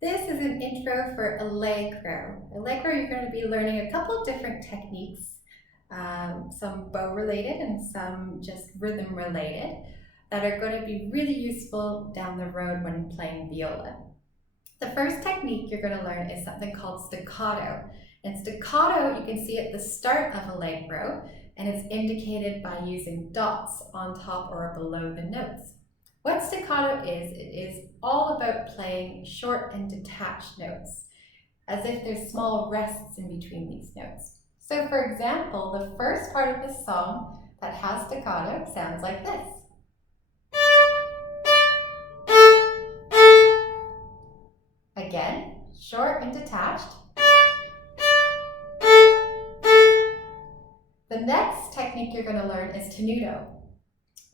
This is an intro for Allegro. Allegro, you're going to be learning a couple of different techniques, some bow related and some just rhythm related, that are going to be really useful down the road when playing viola. The first technique you're going to learn is something called staccato. And staccato, you can see at the start of Allegro, and it's indicated by using dots on top or below the notes. What staccato is, it is all about playing short and detached notes, as if there's small rests in between these notes. So for example, the first part of the song that has staccato sounds like this. Again, short and detached. The next technique you're going to learn is tenuto.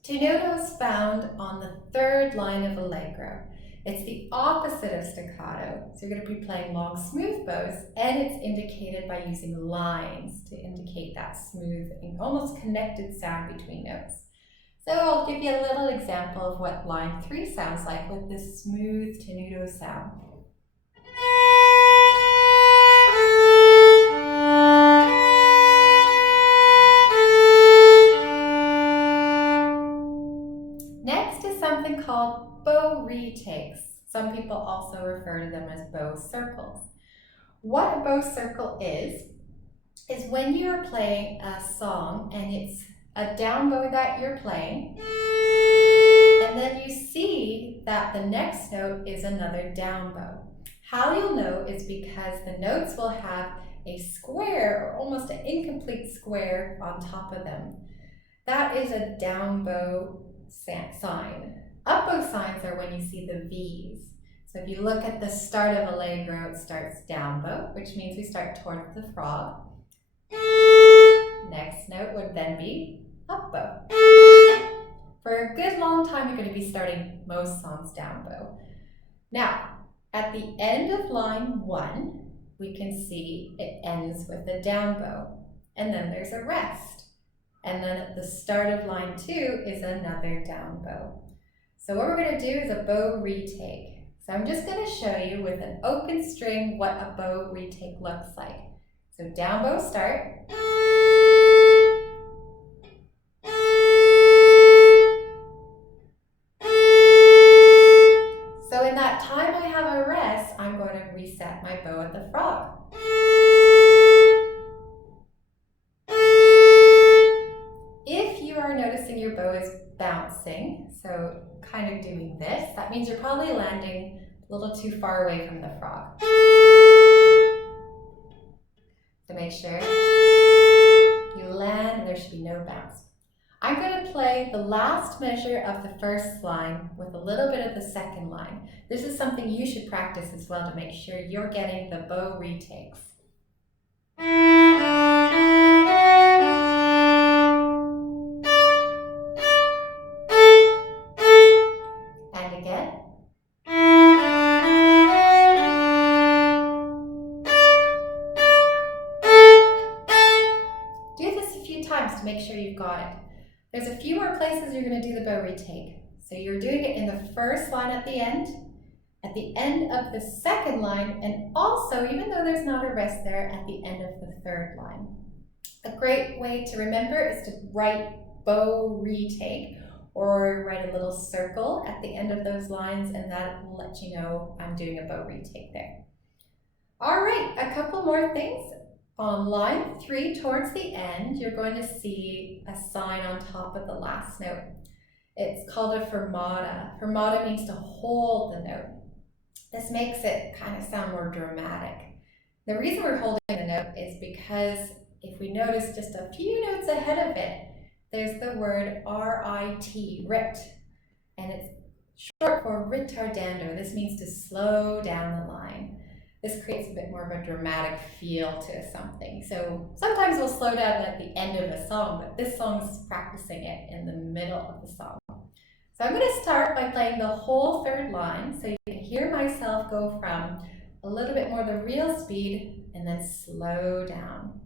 Tenuto is found on the third line of Allegro. It's the opposite of staccato, so you're going to be playing long, smooth bows, and it's indicated by using lines to indicate that smooth and almost connected sound between notes. So I'll give you a little example of what line 3 sounds like with this smooth tenuto sound. Next is something called bow retakes. Some people also refer to them as bow circles. What a bow circle is when you're playing a song and it's a down bow that you're playing, and then you see that the next note is another down bow. How you'll know is because the notes will have a square or almost an incomplete square on top of them. That is a down bow sign. Up bow signs are when you see the V's. So if you look at the start of Allegro, it starts down bow, which means we start towards the frog. Next note would then be up bow. For a good long time, you're going to be starting most songs down bow. Now, at the end of line 1, we can see it ends with a down bow, and then there's a rest. And then at the start of line 2 is another down bow. So what we're going to do is a bow retake. So I'm just going to show you with an open string what a bow retake looks like. So down bow start. So in that time I have a rest, I'm going to reset my bow at the frog. Noticing your bow is bouncing, so kind of doing this, that means you're probably landing a little too far away from the frog. So make sure you land and there should be no bounce. I'm going to play the last measure of the first line with a little bit of the second line. This is something you should practice as well to make sure you're getting the bow retakes. Times to make sure you've got it. There's a few more places you're going to do the bow retake. So you're doing it in the first line at the end of the second line, and also, even though there's not a rest there, at the end of the third line. A great way to remember is to write bow retake, or write a little circle at the end of those lines, and that will let you know I'm doing a bow retake there. All right, a couple more things. On line 3, towards the end, you're going to see a sign on top of the last note. It's called a fermata. Fermata means to hold the note. This makes it kind of sound more dramatic. The reason we're holding the note is because if we notice just a few notes ahead of it, there's the word R-I-T, rit, and it's short for ritardando. This means to slow down the line. This creates a bit more of a dramatic feel to something. So sometimes we'll slow down at the end of a song, but this song is practicing it in the middle of the song. So I'm going to start by playing the whole third line so you can hear myself go from a little bit more the real speed and then slow down.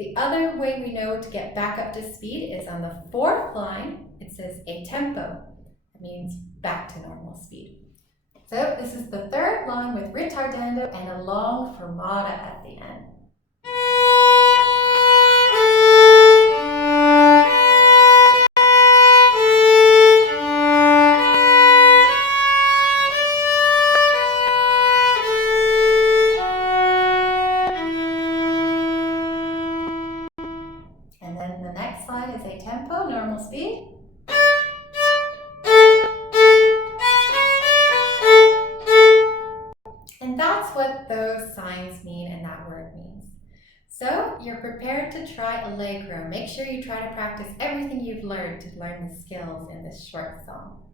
The other way we know to get back up to speed is on the fourth line. It says a tempo. It means back to normal speed. So this is the third line with ritardando and a long fermata at the end. And then the next line is a tempo, normal speed. And that's what those signs mean and that word means. So you're prepared to try Allegro. Make sure you try to practice everything you've learned to learn the skills in this short song.